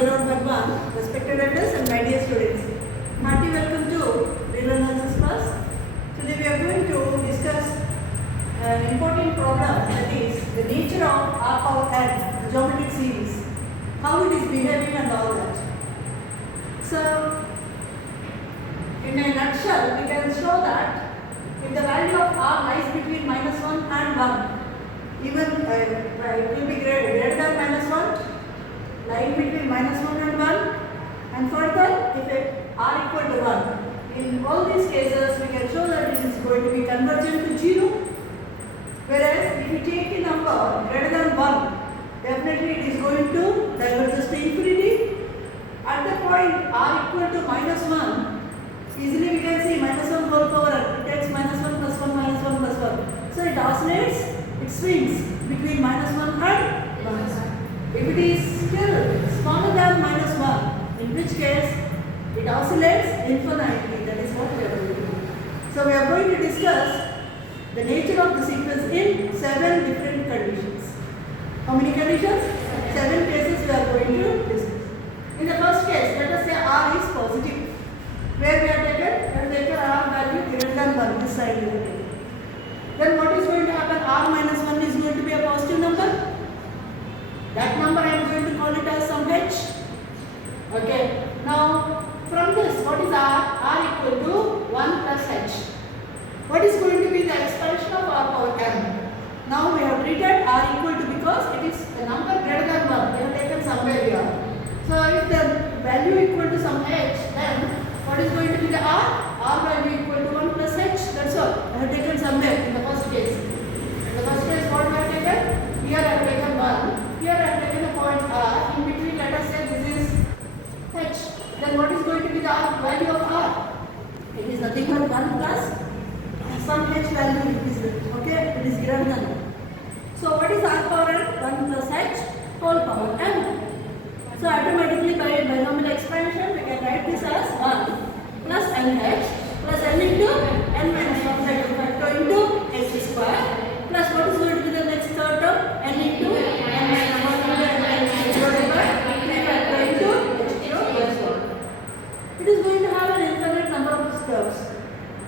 Vinod Verma, respected elders and my dear students. Hearty welcome to Real Analysis class. Today we are going to discuss an important problem, that is the nature of R power n, the geometric series, how it is behaving and all that. So, in a nutshell, we can show that if the value of R lies between -1 and 1, even it will be greater than -1, lying between -1 and 1, and further if R equal to 1. In all these cases, we can show that it is going to be convergent to 0. Whereas if you take a number greater than 1, definitely it is going to diverge to infinity. At the point R equal to -1, easily we can see -1 whole power n. It takes -1 plus 1 minus 1 plus 1. So it oscillates, it swings between -1 and 1. If it is still smaller than -1, in which case it oscillates infinitely. That is what we are going to do. So we are going to discuss the nature of the sequence in 7 different conditions. How many conditions? 7 cases we are going to discuss. In the first case, let us say R is positive. Where we have taken R value greater than 1, this side we have taken. Then what is going to happen? R minus 1 is going to be a positive number. That number I am going to call it as some h. Okay. Now from this, what is R? R equal to 1 plus h. What is going to be the expansion of R power n? Now we have treated R equal to, because it is a number greater than 1. We have taken somewhere here. So if the value equal to some h, then what is going to be the R? R value equal to 1 plus h. That's all. I have taken somewhere in the first case. In the first case, what I have taken? Here I have taken 1. Here I have taken a point R. In between, let us say this is h. Then what is going to be the R value of R? It is nothing but 1 plus some h value. It is, okay, it is greater than 1. So what is R power n? 1 plus h whole power n. So automatically by binomial expansion, we can write this as 1 plus nh plus n into n minus 1 second factor into x square plus what is going to be the next third term? N into n minus 1 into n minus 1 divided by 3 factor into h0 plus 1. It is going to have an infinite number of terms.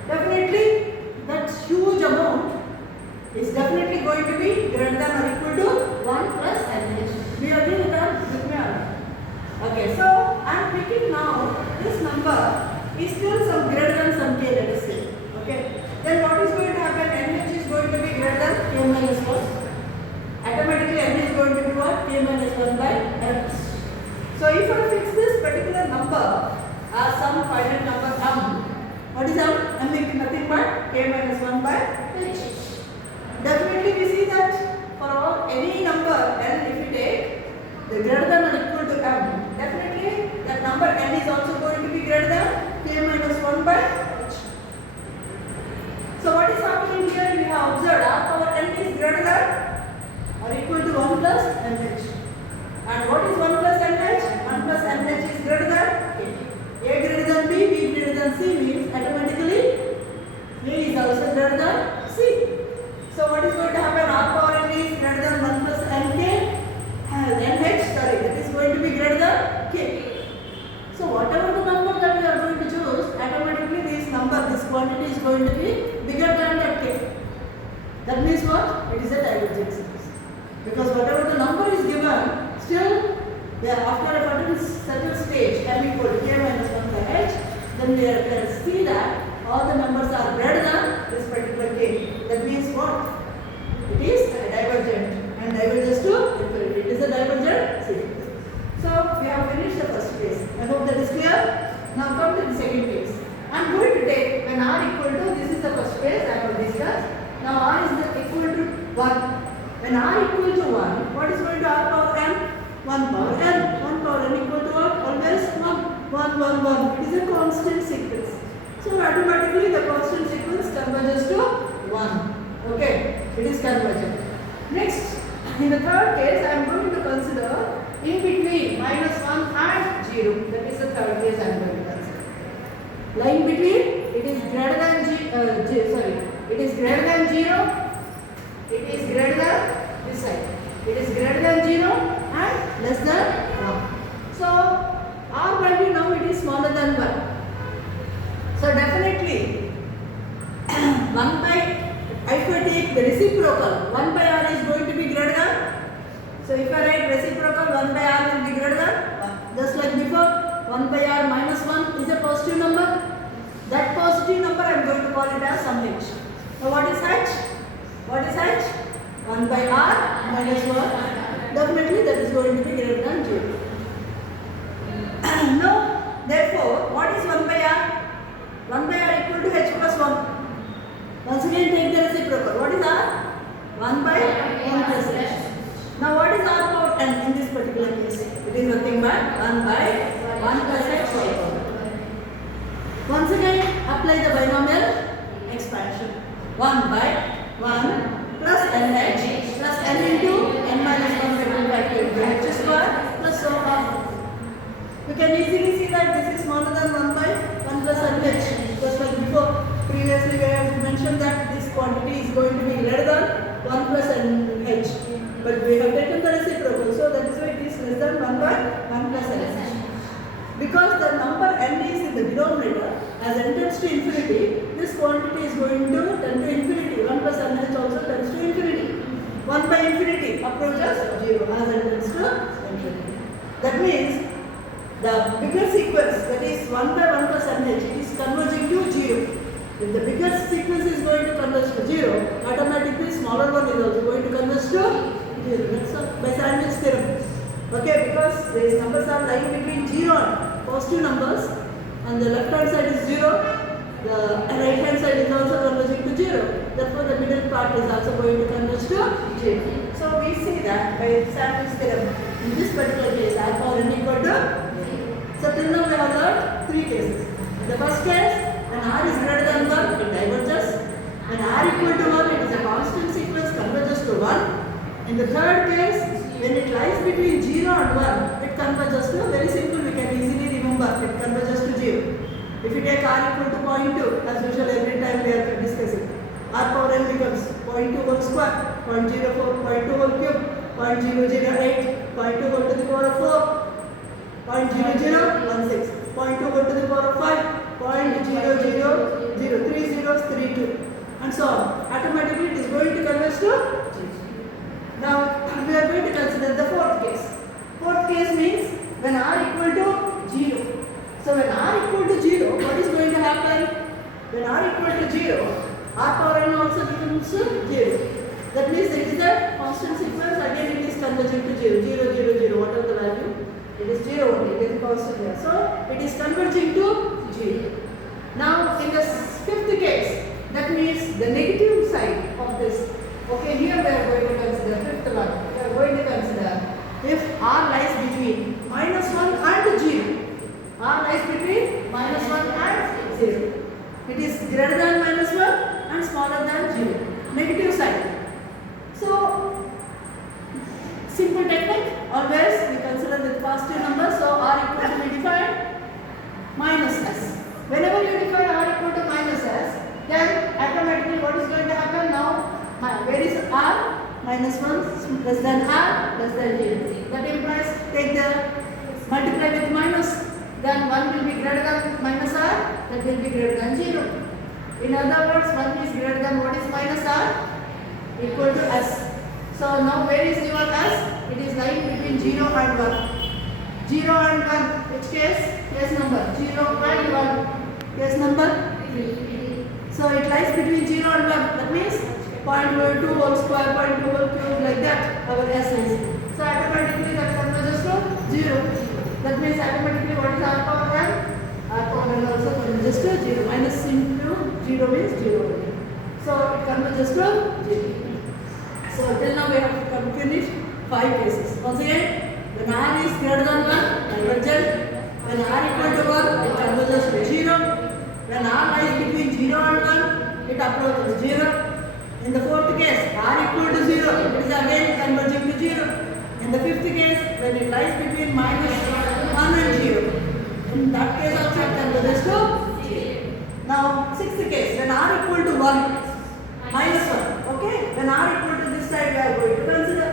Definitely that huge amount is definitely going to be greater than or equal to 1 plus nh. We agree with that? With me? Okay, so I am picking now this number is still some greater than some k, let us say. Okay, then what is going to happen? nh is going to be greater than k minus 1. Automatically n is going to be what? K minus 1 by m. So if I fix this particular number as some finite number m, what is m? M is nothing but k minus 1 by h. Definitely we see that for all any number n, if you take the greater than or equal to m, definitely that number n is also going to be greater than k minus 1 by h. So what is happening here? We have observed R power n is greater than or equal to 1 plus nh. And what is 1 plus nh? 1 plus nh is greater than k. A greater than b, b greater than c means automatically a is also greater than c. So what is going to happen? R power n is greater than 1 plus nh, that is going to be greater than k. So whatever the number that we are going to choose, automatically this number, this quantity is going to be bigger than that k. That means what? It is a divergent series. Because whatever the number is given, still after a certain stage, m equal to k minus 1 by h, then we can see that all the numbers are greater than this particular k. That means what? It is a divergent and diverges to infinity. It is a divergent series. So we have finished the first case. I hope that is clear. Now come to the second case. I am going to take when r equal to, this is the first case I have discussed. Now r is equal to 1. When r equal to 1, what is going to r power n? 1 power n. 1 power n equal to what? Always 1. 1, 1, 1. It is a constant sequence. So automatically the constant sequence converges to 1. Okay, it is convergent. Next, in the third case, I am going to consider in between -1 and 0. That is the third case I am going to consider. Lying between, it is greater than it is greater than 0. It is greater than this side. It is greater than 0 and less than 1. So I am going to call it as some h. Now what is h? What is h? 1 by r minus 1. Definitely that is going to be greater than 0. Now, therefore, what is 1 by r? 1 by r equal to h plus 1. Once again take the reciprocal. What is r? 1 by 1 plus h. Now what is r power n in this particular case? It is nothing but 1 by 1 plus h whole power. Once again apply the binomial expansion. 1 by 1 plus nh plus n into n minus 1 by 2 by 2 into h square plus so on. You can easily see that this is smaller than 1 by 1 plus nh. Just like before, previously we have mentioned that this quantity is going to be greater than 1 plus nh. But we have taken the reciprocal, so that is why it is less than 1 by 1 plus nh. Because the number n is in the denominator, as n tends to infinity, this quantity is going to tend to infinity. 1 plus nh also tends to infinity. 1 by infinity approaches 0 as n tends to infinity. That means the bigger sequence, that is 1 by 1 plus nh, is converging to 0. If the bigger sequence is going to converge to 0, automatically smaller one is also going to converge to 0. That's all by Sandwich theorem. Okay, because these numbers are lying between 0 and positive numbers, and the left hand side is 0, the right hand side is also converging to 0. Therefore, the middle part is also going to converge to 0. So we see that by Sandwich theorem, in this particular case, r power n equal to. So till now we have learned 3 cases. In the first case, when r is greater than 1, it diverges. When r equal to 1, it is a constant sequence, converges to 1. In the third case, when it lies between 0 and 1, it converges to, very simple, we can easily remember, it converges to 0. If you take r equal to 0.2, as usual every time we are discussing, r power n becomes 0.2 whole square, 0.04, 0.2 whole cube, 0.008, 0.2 whole to the power of 4, 0.0016, 0.2 whole to the power of 5, 0.0003 zeros, 32, and so on. Automatically it is going to converge to 0. Now we are going to consider the fourth case. Fourth case means when r equal to 0. So when r equal to 0, what is going to happen? When r equal to 0, r power n also becomes 0. That means it is a constant sequence, again it is converging to 0, 0, 0, 0, whatever the value, it is 0 only, it is constant here. So it is converging to 0. Now in the fifth case, that means the negative side of this. Okay, here we are going to consider fifth one. We are going to consider if r lies between minus 1 and 0. R lies between minus 1 and 0. It is greater than minus 1 and smaller than 0. Negative side. So, simple technique, always we consider with positive numbers. So, r equal to be defined minus s. Whenever you define r equal to minus s, then automatically what is going to happen now? Where is r? Minus 1 less than r less than 0. That implies take the multiply with minus, then 1 will be greater than minus r, that will be greater than 0. In other words, 1 is greater than what is minus r? Equal to s. So now where is your s? It is lying between 0 and 1. 0 and 1, which case? Case number 0 and 1. Case number 3. So it lies between 0 and 1. That means 0.2 whole square, 0.2 whole cube, like that our s is. So automatically that converges to 0. That means automatically what is r power n? R power n also converges to 0. Minus into 0 means 0. So it converges to 0. So till now we have finished 5 cases. Once again, when r is greater than 1, divergent. When r equal to 1, it converges to 0. When r lies between 0 and 1, it approaches 0. In the fourth case, r equal to 0, it is again converging to 0. In the fifth case, when it lies between minus 1 and 0, in that case also it converges to 0. Now, sixth case, when r equal to 1, minus 1, okay? When r equal to this side, we are going to consider.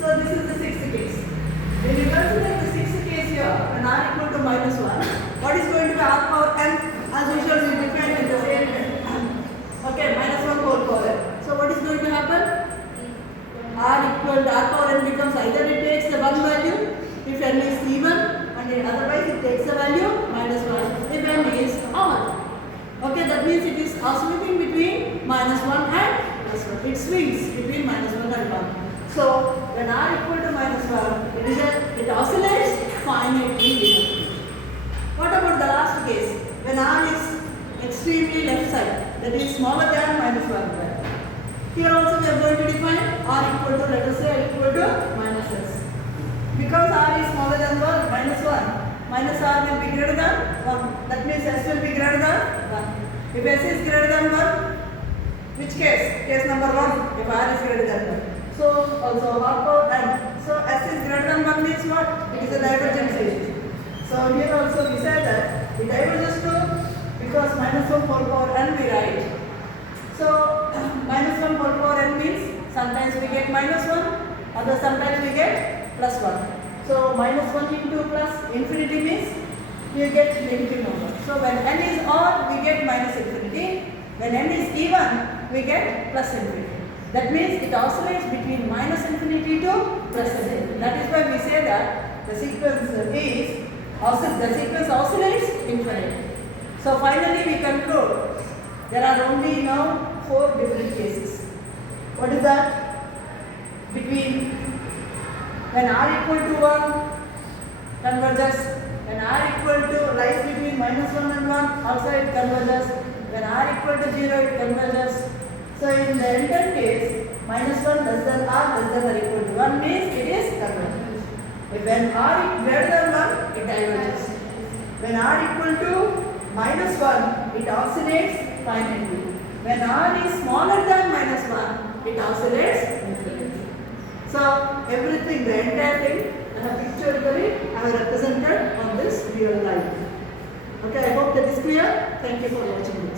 So, this is the sixth case. When you consider the sixth case here, when r equal to minus 1, what is going to be r power n? As usual, we define in the same way. Okay, minus 1 whole power. So what is going to happen? R equal to r power n becomes either it takes the 1 value if n is even, and otherwise it takes the value minus 1 if n is odd. Okay, that means it is oscillating between minus 1 and plus 1. It swings between minus 1 and 1. So when r equal to minus 1, it oscillates finitely linearly. What about the last case? When r is extremely left side, that is smaller than minus 1. Here also we are going to define r equal to, let us say, equal to minus s. Because r is smaller than 1, minus r will be greater than 1. That means s will be greater than 1. If s is greater than 1, which case? Case number 1, if r is greater than 1. So also r power n. So s is greater than 1 means what? It is a divergent series. So here also we say that it diverges to, because minus 1 whole power n we write. So minus 1 whole power n means sometimes we get minus 1, other sometimes we get plus 1. So minus 1 into plus infinity means you get negative number. So when n is odd, we get minus infinity. When n is even, we get plus infinity. That means it oscillates between minus infinity to plus infinity. That is why we say that the sequence oscillates infinitely. So finally we conclude there are only now 4 different cases. What is that? Between when r equal to 1 converges, when r equal to lies between minus 1 and 1 also it converges, when r equal to 0 it converges. So in the entire case, minus 1 less than r less than or equal to 1 means it is convergent. If when r is greater than 1, it diverges. When r equal to minus 1, it oscillates finitely. When r is smaller than minus 1, it oscillates infinitely. So everything, the entire thing, I have pictorially I have represented on this real life. Okay, I hope that is clear. Thank you for watching.